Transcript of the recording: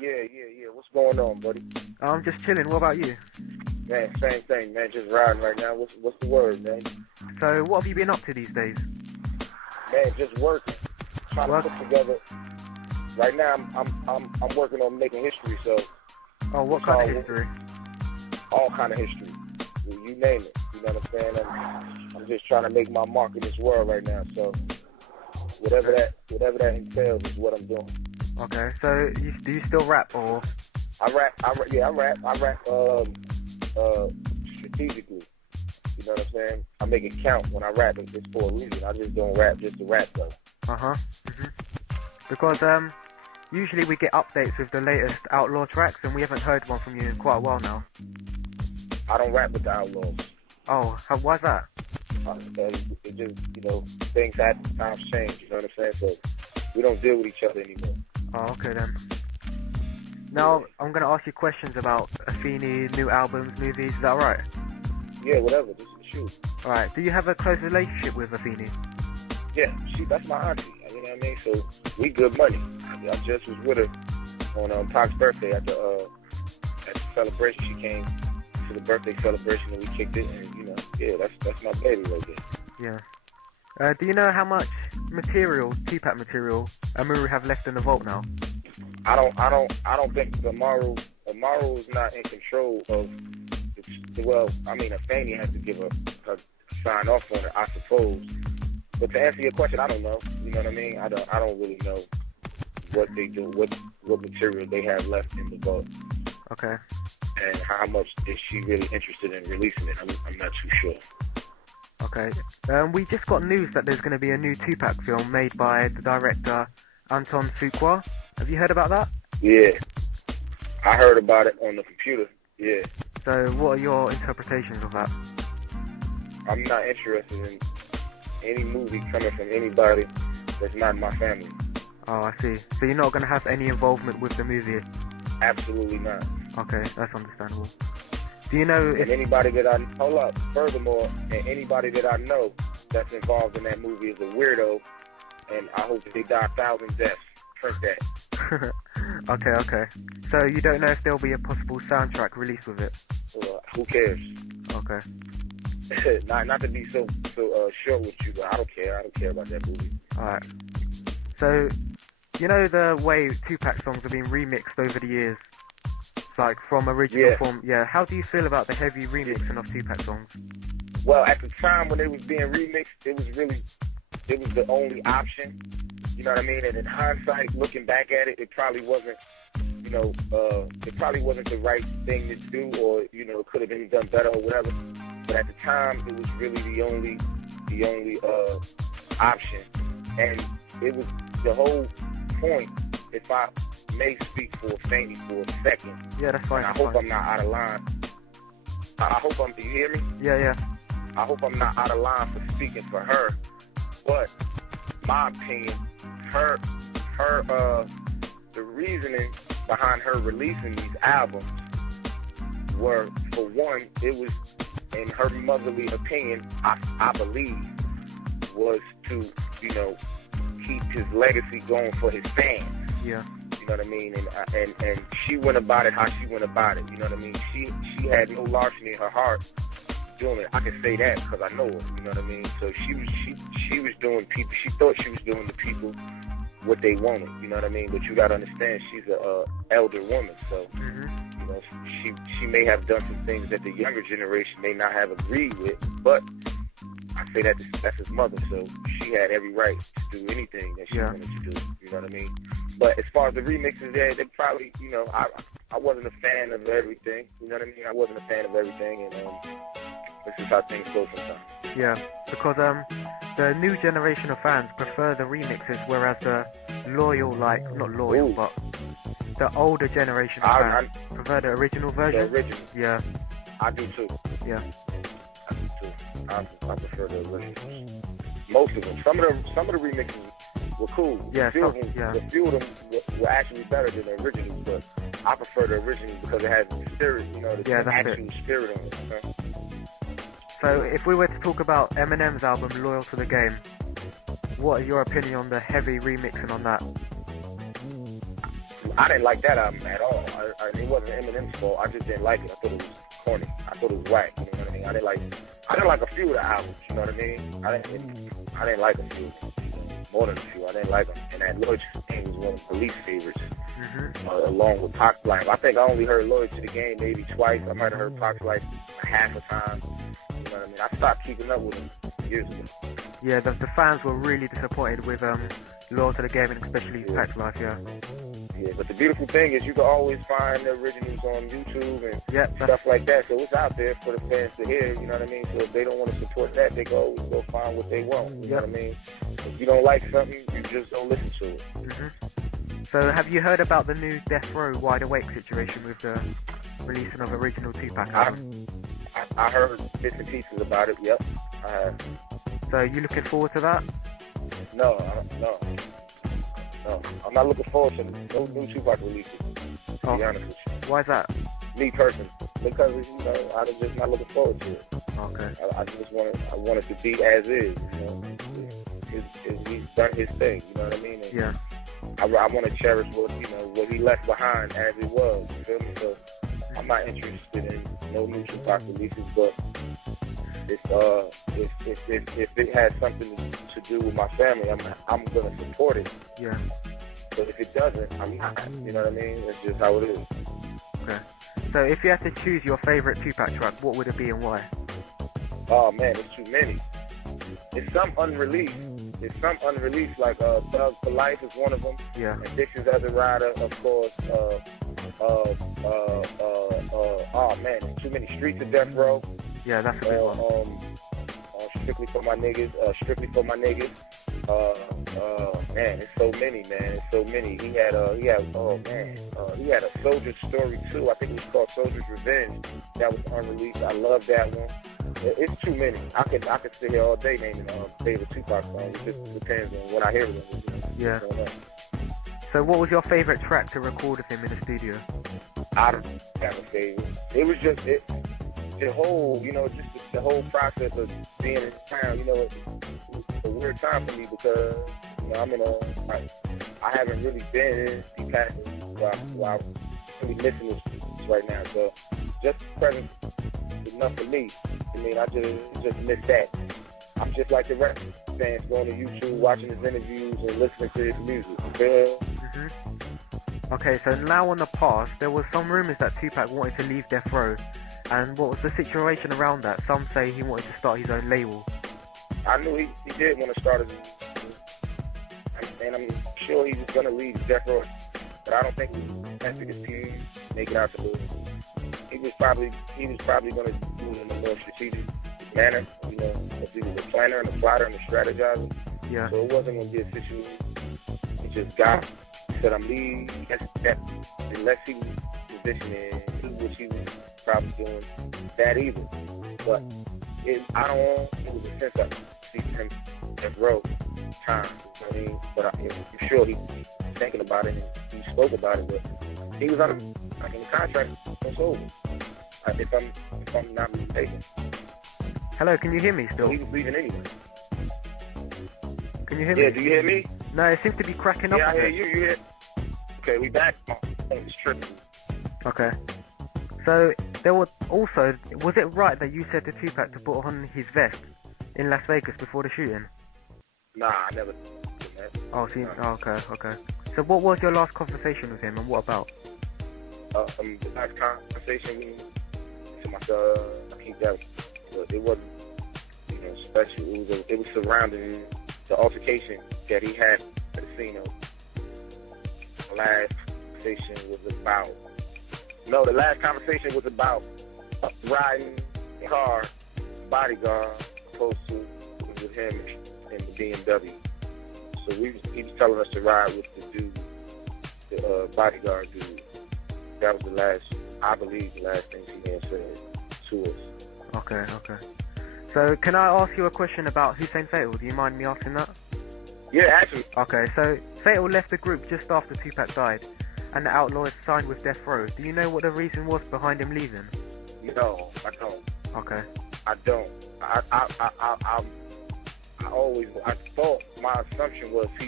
Yeah. What's going on, buddy? I'm just chilling. What about you? Man, same thing, man. Just riding right now. What's the word, man? So, what have you been up to these days? Man, just working. Trying to put together. Right now, I'm working on making history. So. Oh, what kind of history? All kind of history. You name it. You know what I'm saying? I'm just trying to make my mark in this world right now. So, whatever that entails is what I'm doing. Okay. So, do you still rap or? I rap. I rap. Strategically. You know what I'm saying? I make it count when I rap. It's for a reason. I just don't rap just to rap, though. Because usually we get updates with the latest Outlaw tracks, and we haven't heard one from you in quite a while now. I don't rap with the Outlaws. Oh, why's that? It just, things happen, times change. You know what I'm saying? So we don't deal with each other anymore. Oh, okay then. Now, I'm going to ask you questions about Afeni, new albums, movies. Is that alright? Yeah, whatever. Just shoot. Alright. Do you have a close relationship with Afeni? Yeah, that's my auntie. You know what I mean? So, we good money. I just was with her on Pac's birthday at the celebration. She came to the birthday celebration and we kicked it. And, that's my baby right there. Yeah. Do you know how much Tupac material, Amuru have left in the vault now? I don't think Amaru is not in control of. Afeni has to give her sign off on it, I suppose. But to answer your question, I don't know. You know what I mean? I don't really know what they do, what material they have left in the vault. Okay. And how much is she really interested in releasing it? I'm not too sure. Okay. We just got news that there's going to be a new Tupac film made by the director Anton Fuqua. Have you heard about that? Yeah. I heard about it on the computer. Yeah. So what are your interpretations of that? I'm not interested in any movie coming from anybody that's not my family. Oh, I see. So you're not going to have any involvement with the movie? Absolutely not. Okay, that's understandable. Do you know if... Furthermore, anybody that I know that's involved in that movie is a weirdo, and I hope that they die 1,000 deaths. Print that. Okay. So you don't know if there'll be a possible soundtrack released with it? Who cares? Okay. not to be so short with you, but I don't care. I don't care about that movie. Alright. So, you know the way Tupac songs have been remixed over the years? Like from original form? Yeah. How do you feel about the heavy remixing of Tupac songs? Well, at the time when it was being remixed, it was the only option. You know what I mean? And in hindsight, looking back at it, it probably wasn't, the right thing to do, or it could have been done better or whatever. But at the time, it was really the only option, and it was the whole point. If I may speak for Afeni for a second, yeah, that's fine. I hope I'm not out of line. Do you hear me? Yeah. I hope I'm not out of line for speaking for her, but my opinion. The reasoning behind her releasing these albums were, for one, it was, in her motherly opinion, I believe, was to, keep his legacy going for his fans. Yeah. You know what I mean? And she went about it how she went about it. You know what I mean? She had no larceny in her heart doing it. I can say that because I know her. You know what I mean? So she was doing people. She thought she was doing the people what they wanted. You know what I mean? But you gotta understand, she's a elder woman. So she may have done some things that the younger generation may not have agreed with. But I say that's his mother. So she had every right to do anything that she wanted to do. You know what I mean? But as far as the remixes, they probably, I wasn't a fan of everything. You know what I mean? I wasn't a fan of everything, and this is how things go sometimes. Yeah, because the new generation of fans prefer the remixes, whereas the not loyal, but the older generation of fans prefer the original version. The original. Yeah. I do too. Yeah. I do too. I prefer the originals. Most of them. Some of the remixes were cool. Yeah. A few of them were actually better than the originals, but I prefer the originals because it has the spirit, the actual spirit on it. Okay? So if we were to talk about Eminem's album Loyal to the Game, what is your opinion on the heavy remixing on that? I didn't like that album at all. It wasn't Eminem's fault. I just didn't like it. I thought it was corny. I thought it was whack. You know what I mean? I didn't like a few of the albums. You know what I mean? I didn't like a few. More than a few. I didn't like them. And that Lloyd thing was one of the least favorites. Along with Pac's Life. I think I only heard Lloyd to the Game maybe twice. I might have heard Pac's Life half a time. You know what I mean? I stopped keeping up with him years ago. Yeah, the fans were really disappointed with Loyal to the Game, and especially Pac's Life, yeah. Yeah, but the beautiful thing is you can always find the originals on YouTube and stuff like that. So it's out there for the fans to hear, you know what I mean? So if they don't want to support that, they can always go find what they want, you know what I mean? If you don't like something, you just don't listen to it. So have you heard about the new Death Row Wide Awake situation with the releasing of original Tupac album? I heard bits and pieces about it, yep, I have. So are you looking forward to that? No, I'm not looking forward to no new Tupac releases, to be honest with you. Why is that? Me personally, because, you know, I'm just not looking forward to it. Okay. I want it to be as is, you know. He's done his thing, you know what I mean? And yeah. I want to cherish what he left behind as it was, you feel me? So I'm not interested in no new Tupac releases, but if it has something to do with my family, I'm gonna support it. Yeah. But if it doesn't, I'm not. You know what I mean? It's just how it is. Okay. So if you had to choose your favorite Tupac track, what would it be and why? Oh man, there's too many. It's some unreleased. Like Thug for Life is one of them. Yeah. Addictions as a Rider, of course. Oh man, there's too many. Streets of Death Row. Yeah, that's a good one. Strictly for my niggas. Man, it's so many, man. It's so many. He had a Soldier's Story too. I think it was called Soldier's Revenge. That was unreleased. I love that one. It's too many. I could sit here all day naming favorite Tupac songs. It just depends on when I hear them. Yeah. So what was your favorite track to record with him in the studio? I don't have a favorite. It was just the whole, just the whole process of being in town, it's a weird time for me because, I haven't really been in Tupac while I'm really missing this right now. So just present is enough for me. I mean, I just miss that. I'm just like the rest of the fans going to YouTube, watching his interviews and listening to his music. Okay, so now on the past, there was some rumors that Tupac wanted to leave Death Row. And what was the situation around that? Some say he wanted to start his own label. I knew he did want to start his and I'm sure he was going to leave Death Row, but I don't think he was as big as he make it out to lose. He was probably going to do it in a more strategic manner, he was the planner and the plotter and the strategizer. Yeah. So it wasn't going to be a situation. He just got, said, I'm leaving, unless he was positioning, which he was probably doing that either. But I don't want it was a sense of see him Death Row time. I mean, but I'm sure he's thinking about it and he spoke about it. But he was on in the contract was over. If I'm not mistaken. Hello, can you hear me still? He was leaving anyway. Can you hear me? Yeah, do you hear me? No, it seems to be cracking up. Yeah, I hear you. You hear? Okay, we back. My phone is tripping. Okay. So there was also, was it right that you said to Tupac to put on his vest in Las Vegas before the shooting? Nah, I never did that. Oh, see, okay. So what was your last conversation with him, and what about? The last conversation to myself, I keep that, but it wasn't, special. It was surrounding the altercation that he had at the casino. The last conversation was about. No, the last conversation was about riding the car, bodyguard, opposed to with him in the BMW. So he was telling us to ride with the dude, the bodyguard dude. That was the last, I believe, the last thing he had said to us. Okay. So can I ask you a question about Hussein Fatal? Do you mind me asking that? Yeah, actually. Okay, so Fatal left the group just after Tupac died, and the Outlawz signed with Death Row. Do you know what the reason was behind him leaving? No, I don't. Okay. I don't. I thought my assumption was he